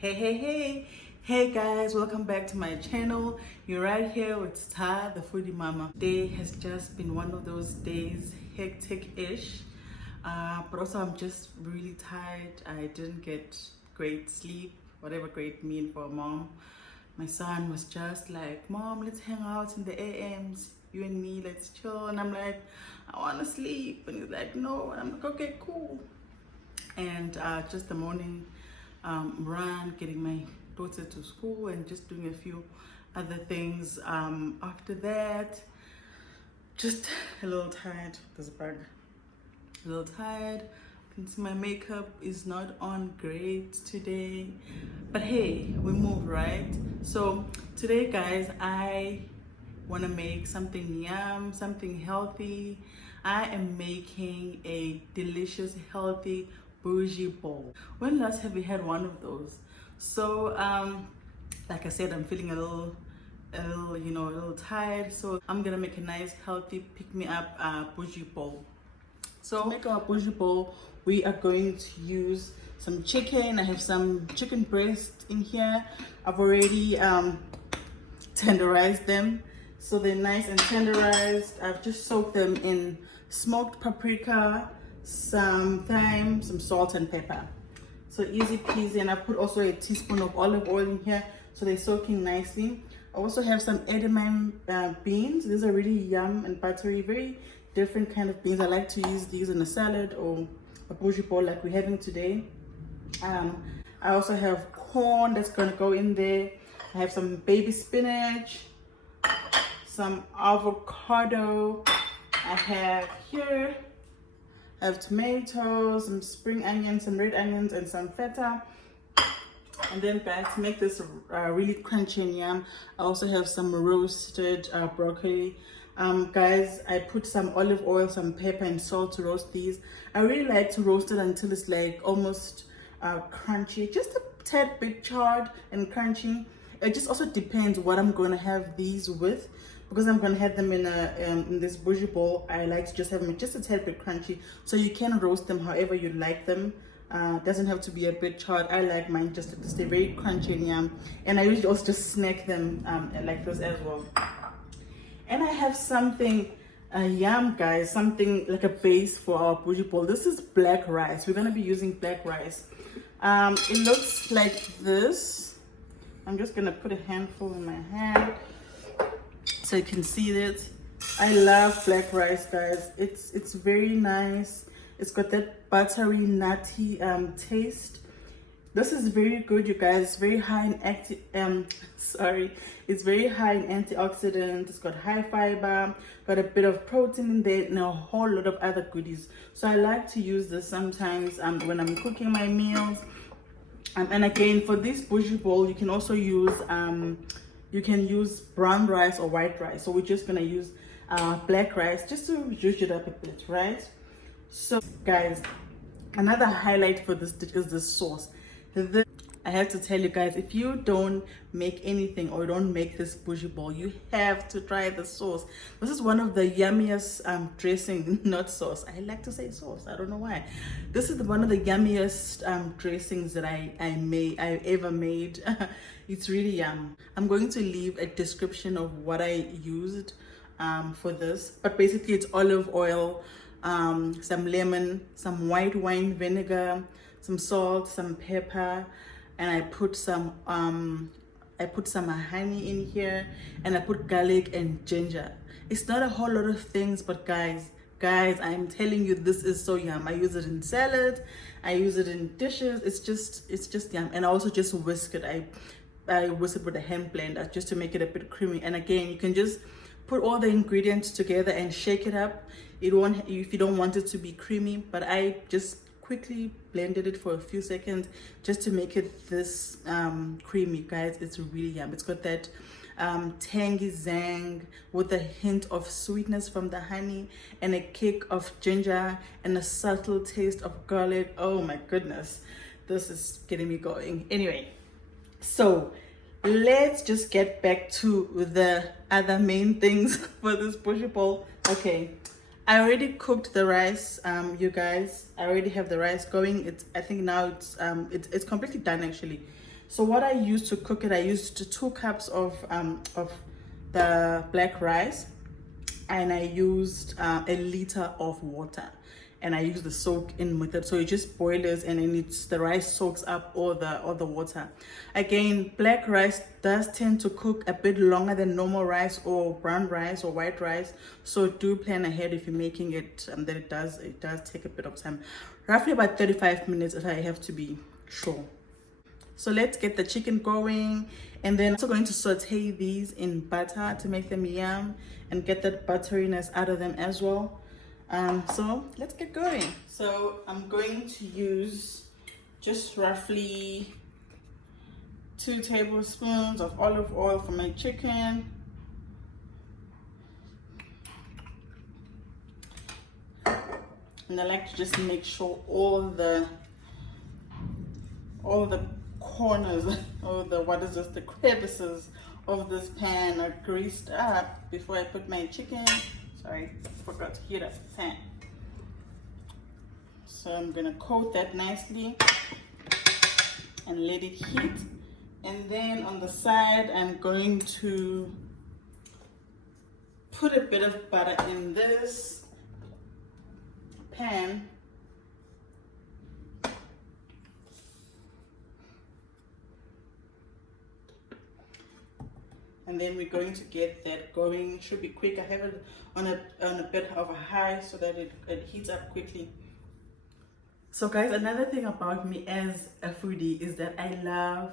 Hey guys, welcome back to my channel. You're right here with Ta the foodie mama. Day has just been one of those days, hectic-ish, but also I'm just really tired. I didn't get great sleep, whatever great mean for a mom. My son was just like, Mom, let's hang out in the AMs, you and me, let's chill. And I'm like, I want to sleep. And he's like, no. And I'm like, okay, cool. And just the morning run, getting my daughter to school and just doing a few other things. After that, just a little tired. There's a bug. A little tired. You can see my makeup is not on great today, but hey, we move, right? So today, guys, I want to make something yum, something healthy. I am making a delicious, healthy bougie bowl. When last have you had one of those? So like I said, I'm feeling a little a little tired, so I'm gonna make a nice healthy pick me up bougie bowl. So to make our bougie bowl, we are going to use some chicken. I have some chicken breast in here. I've already tenderized them, so they're nice and tenderized. I've just soaked them in smoked paprika, some thyme, some salt and pepper. So easy peasy. And I put also a teaspoon of olive oil in here, so they're soaking nicely. I also have some edamame beans. These are really yum and buttery, very different kind of beans. I like to use these in a salad or a bougie bowl like we're having today. I also have corn that's gonna go in there. I have some baby spinach, some avocado. I have here, I have tomatoes, some spring onions, some red onions, and some feta. And then, guys, to make this really crunchy and yum, I also have some roasted broccoli. Guys, I put some olive oil, some pepper, and salt to roast these. I really like to roast it until it's like almost crunchy, just a tad bit charred and crunchy. It just also depends what I'm going to have these with. Because I'm going to have them in this bougie bowl, I like to just have them just a tad bit crunchy. So you can roast them however you like them. Doesn't have to be a bit charred. I like mine just to stay very crunchy and yum. And I usually also just snack them like this as well. And I have something yum, guys, something like a base for our bougie bowl. This is black rice. We're going to be using black rice. It looks like this. I'm just going to put a handful in my hand so you can see it. I love black rice, guys. It's very nice. It's got that buttery, nutty taste. This is very good, you guys. It's very high in it's very high in antioxidants. It's got high fiber, got a bit of protein in there, and a whole lot of other goodies. So I like to use this sometimes when I'm cooking my meals. And again, for this bougie bowl, you can also use brown rice or white rice. So we're just gonna use black rice just to zhuzh it up a bit, right? So guys, another highlight for this dish is the sauce. I have to tell you guys, if you don't make anything or don't make this bougie bowl, you have to try the sauce. This is one of the yummiest dressing, not sauce. I like to say sauce, I don't know why. This is one of the yummiest dressings that I ever made. It's really yum. I'm going to leave a description of what I used for this, but basically it's olive oil, some lemon, some white wine vinegar, some salt, some pepper, and I put some honey in here, and I put garlic and ginger. It's not a whole lot of things, but guys, I'm telling you, this is so yum. I use it in salad, I use it in dishes. It's just yum. And I also just whisk it. I whisk it with a hand blender just to make it a bit creamy. And again, you can just put all the ingredients together and shake it up. It won't, if you don't want it to be creamy, but I just quickly blended it for a few seconds just to make it this creamy, guys. It's really yum. It's got that tangy zang with a hint of sweetness from the honey and a kick of ginger and a subtle taste of garlic. Oh my goodness, this is getting me going. Anyway, so let's just get back to the other main things for this bougie bowl. Okay, I already cooked the rice, you guys. I already have the rice going. I think now it's completely done actually. So what I used to cook it, I used 2 cups of the black rice, and I used a liter of water, and I use the soak in with it. So it just boils, and then the rice soaks up all the water. Again, black rice does tend to cook a bit longer than normal rice or brown rice or white rice. So do plan ahead if you're making it, that it does take a bit of time, roughly about 35 minutes if I have to be sure. So let's get the chicken going, and then I'm also going to saute these in butter to make them yum and get that butteriness out of them as well. So let's get going. So I'm going to use just roughly 2 tablespoons of olive oil for my chicken. And I like to just make sure all the corners, or the crevices of this pan are greased up before I put my chicken. Sorry, forgot to heat up the pan. So I'm gonna coat that nicely and let it heat. And then on the side, I'm going to put a bit of butter in this pan. And then we're going to get that going. It should be quick. I have it on a bit of a high so that it heats up quickly. So guys, another thing about me as a foodie is that I love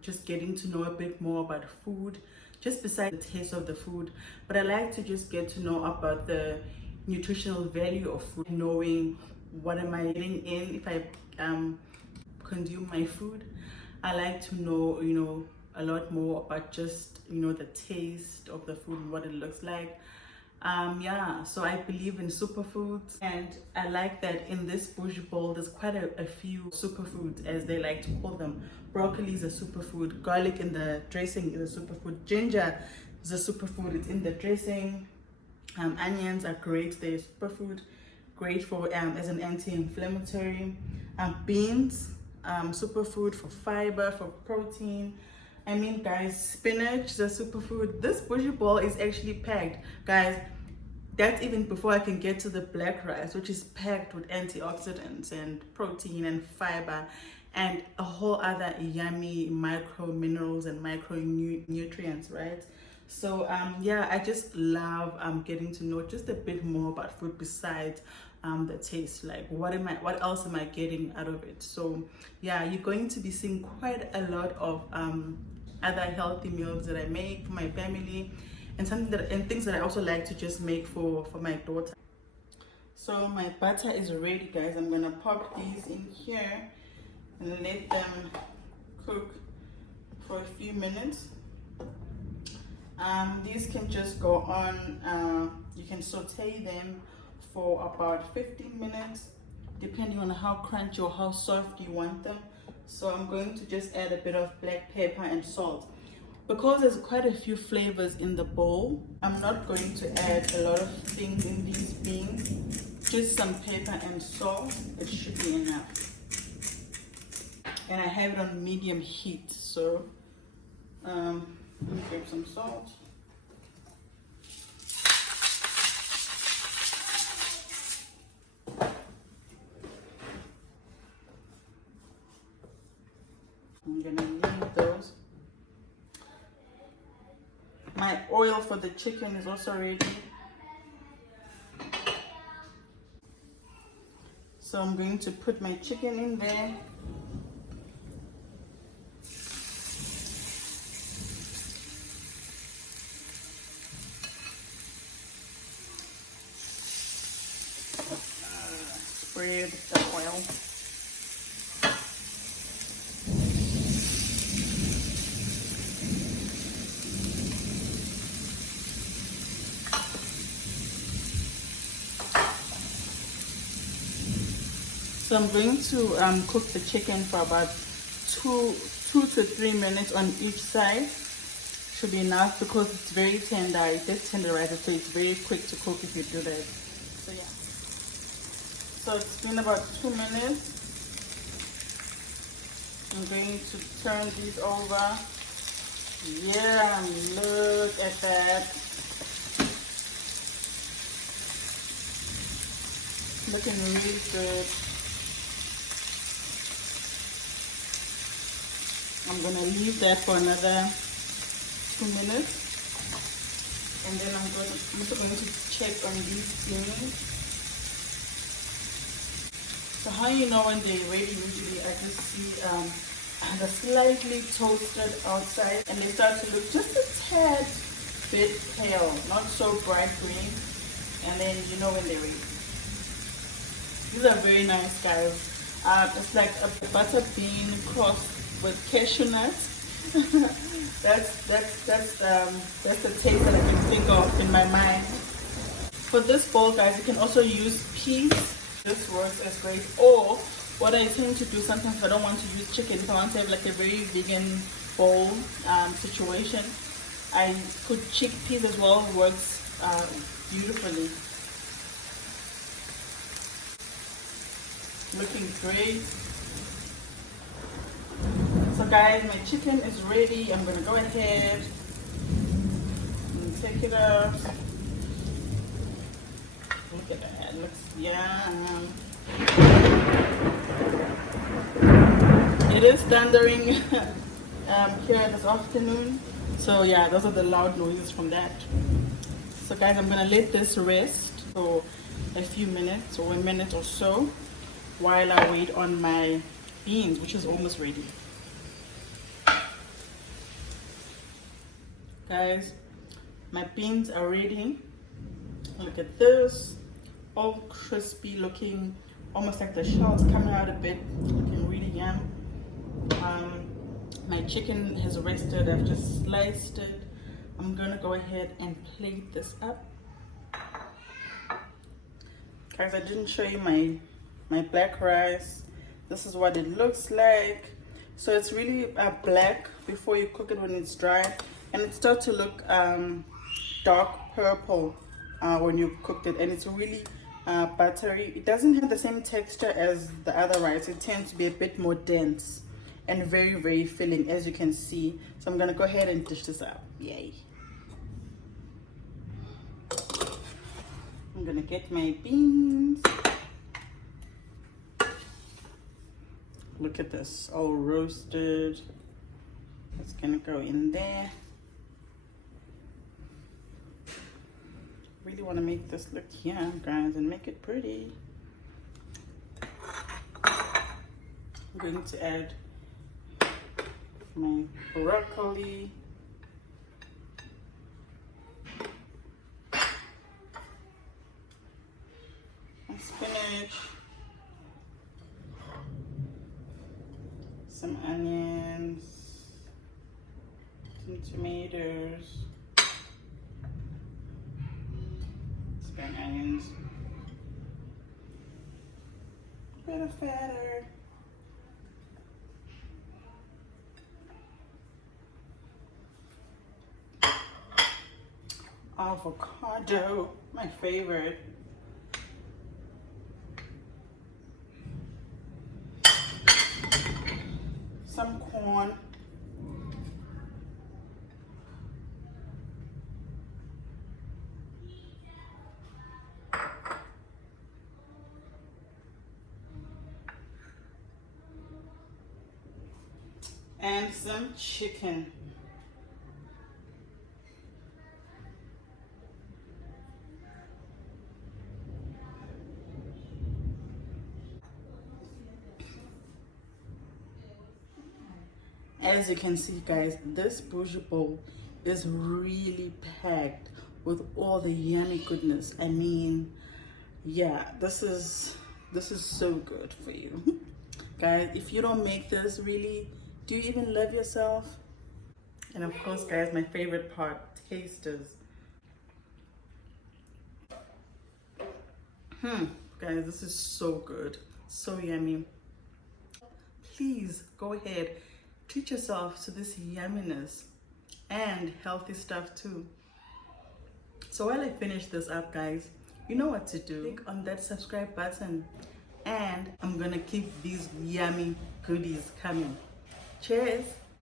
just getting to know a bit more about food, just besides the taste of the food. But I like to just get to know about the nutritional value of food, knowing what am I getting in if I consume my food. I like to know, a lot more about just, the taste of the food and what it looks like. So I believe in superfoods, and I like that in this bougie bowl there's quite a few superfoods, as they like to call them. Broccoli is a superfood, garlic in the dressing is a superfood, ginger is a superfood, it's in the dressing. Onions are great, they're superfood, great for as an anti-inflammatory. Beans, superfood for fiber, for protein. I mean, guys, spinach is a superfood. This bougie bowl is actually packed, guys. That's even before I can get to the black rice, which is packed with antioxidants and protein and fiber and a whole other yummy micro minerals and micro nutrients, right? So I just love getting to know just a bit more about food besides the taste. Like, what else am I getting out of it? So yeah, you're going to be seeing quite a lot of other healthy meals that I make for my family, and things that I also like to just make for my daughter. So my butter is ready, guys. I'm gonna pop these in here and let them cook for a few minutes. These can just go on, you can saute them for about 15 minutes depending on how crunchy or how soft you want them. So I'm going to just add a bit of black pepper and salt. Because there's quite a few flavors in the bowl, I'm not going to add a lot of things in these beans. Just some pepper and salt, it should be enough. And I have it on medium heat, so let me grab some salt. I'm gonna leave those. My oil for the chicken is also ready. So I'm going to put my chicken in there. Spread the oil. So I'm going to cook the chicken for about two to 3 minutes on each side. Should be enough because it's very tender. It gets tenderized, so it's very quick to cook if you do that. So yeah. So it's been about 2 minutes. I'm going to turn these over. Yeah, look at that. Looking really good. I'm gonna leave that for another 2 minutes, and then I'm also going to check on these beans. So how you know when they're ready? Usually I just see they're slightly toasted outside, and they start to look just a tad bit pale, not so bright green, and then you know when they're ready. These are very nice, guys. It's like a butter bean crossed with cashew nuts. that's the taste that I can think of in my mind. For this bowl, guys, you can also use peas. This works as great. Or what I tend to do sometimes if I don't want to use chicken, if I want to have like a very vegan bowl situation, I put chickpeas as well. It works beautifully. Looking great. So guys, my chicken is ready. I'm gonna go ahead and take it out. Look at that, it looks yum. It is thundering here this afternoon. So yeah, those are the loud noises from that. So guys, I'm gonna let this rest for a few minutes or a minute or so while I wait on my beans, which is almost ready. Guys, my beans are ready. Look at this, all crispy looking, almost like the shells coming out a bit, looking really yum. My chicken has rested. I've just sliced it. I'm gonna go ahead and plate this up. Guys, I didn't show you my black rice. This is what it looks like. So it's really black before you cook it when it's dry, and it starts to look dark purple when you cooked it, and it's really buttery. It doesn't have the same texture as the other rice. It tends to be a bit more dense and very, very filling, as you can see. So I'm gonna go ahead and dish this out. Yay. I'm gonna get my beans. Look at this, all roasted. It's gonna go in there. Really want to make this look yum, guys, and make it pretty. I'm going to add my broccoli. My spinach. Some onions. Some tomatoes. Spring onions. A bit of batter. Avocado, my favorite. Some corn. And some chicken. As you can see, guys, this bougie bowl is really packed with all the yummy goodness. I mean, yeah, this is so good for you. Guys, if you don't make this, really, do you even love yourself? And of course, guys, my favorite part, tasters. Guys, this is so good, so yummy. Please go ahead, treat yourself to this yumminess and healthy stuff too. So while I finish this up, guys, you know what to do. Click on that subscribe button, and I'm gonna keep these yummy goodies coming. Cheers.